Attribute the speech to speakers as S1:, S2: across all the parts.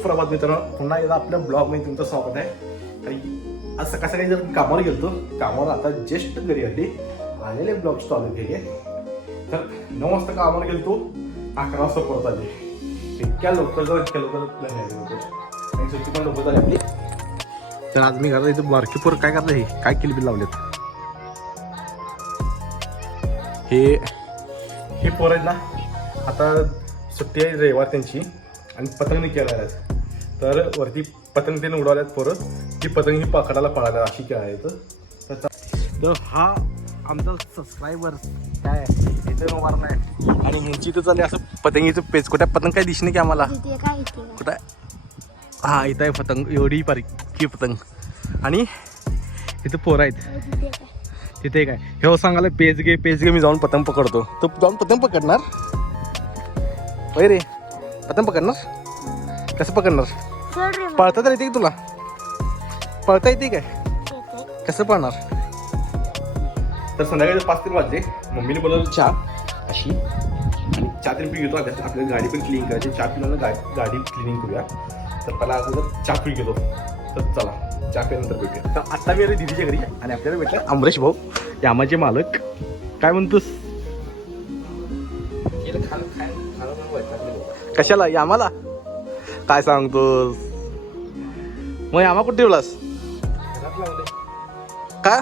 S1: सुप्रभात मित्रांनो. पुन्हा एकदा आपल्या ब्लॉगमध्ये तुमचं स्वागत आहे. आणि आज सकाळ सकाळी जर कामावर गेलो कामावर आता ज्येष्ठ घरी आली आलेले ब्लॉग चालू केले. तर नऊ वाजता कामावर गेलतो अकरा वाजता परत आले. इतक्या लवकर जर इतक्या लवकर आले होते. आणि सुट्टी पण लवकर झाली आपली. तर आज मी घरात इथं बारकीपूर काय करलं हे? काय किलबिल लावलेत? हे हे पोर आहेत ना आता सुट्टी आहे रविवार त्यांची. आणि पतंग केल्या आहेत. तर वरती पतंग त्यांनी उडवल्यात पोरं. ती पतंग ही पकडायला पळाल्या अशी काय आहे तर. तर हा आमचा सबस्क्रायबर काय नाही आणि ह्यांची इथं चालले असं पतंगीचं पेच. कुठे पतंग काय दिसणे की आम्हाला?
S2: तिथे काय इथे
S1: कुठं? हा इथं आहे पतंग. एवढी की पतंग. आणि इथं पोरं आहेत.
S2: तिथे काय.
S1: तिथे काय? हे हो सांगायला पेज घे पेज घे मी जाऊन पतंग पकडतो. तू जाऊन पतंग पकडणार? होय रे. पतंग पकडणार? कसं पकडणार?
S2: रे
S1: पळता तर येते की तुला? पळता येते काय?
S2: येते
S1: कसं पळणार? तर संध्याकाळी पाच तीन वाजले. मम्मीने बोलवलं चहा. अशी. आणि चहा तरी पी घेतो. आता आपल्याला गाडी पण क्लीन करायची चहा पिल्यानं गा गाडी क्लिनिंग करूया. तर पहिला अगोदर चहा पी घेतो. तर चला चहा पिल्यानंतर भेटूया. तर आता मी आले दिदीच्या घरी आणि आपल्याला भेटला अमरेश भाऊ. यामाचे मालक. काय म्हणतोस? कशाला? यामाला काय सांगतोस? मग यामा कुठे ठेवलास का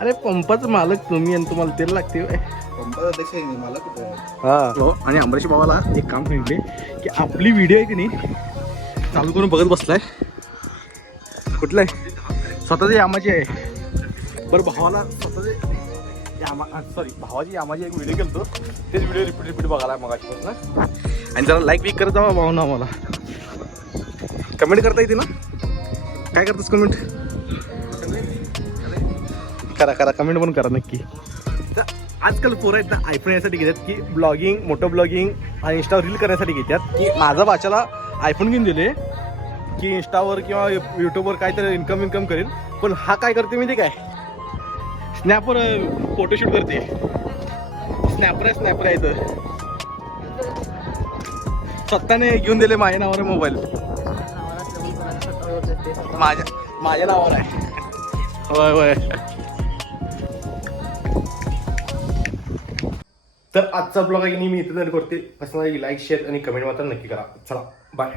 S1: अरे पंपाचं मालक तुम्ही आणि तुम्हाला तेल लागते हा आणि अमरेश बाबाला एक काम सांगितले की आपली व्हिडिओ आहे की नाही चालू करून बघत बसलाय कुठलं आहे स्वतःची यामाची आहे बरं भावाला स्वतःचे यामा सॉरी भावाची यामाची एक व्हिडिओ केलतो तेच व्हिडिओ रिपीट रिपीट बघायला मग आणि जरा लाईक बिक करत जावा भाऊ ना आम्हाला कमेंट करता येते ना? काय करतोस कमेंट करा करा. कमेंट पण करा नक्की. तर आजकाल पोरं आहेत ना आयफोन यासाठी घेतात की ब्लॉगिंग मोठं ब्लॉगिंग आणि इंस्टावर रील करण्यासाठी घेतात. की माझा बाच्याला आयफोन घेऊन दिले की इंस्टावर किंवा युट्यूबवर काहीतरी इन्कम इन्कम करेल. पण हा काय करते मी ते काय? स्नॅपवर फोटोशूट करते. स्नॅपर आहे स्नॅपर आहे तर स्वतःने घेऊन दिले माझ्या नावावर मोबाईल माझ्या माझ्या नावावर आहे. होय होय. तर आजचा ब्लॉग आहे की नाही मी इथे तरी करते. असं लाईक शेअर आणि कमेंट मात्र नक्की करा. चला बाय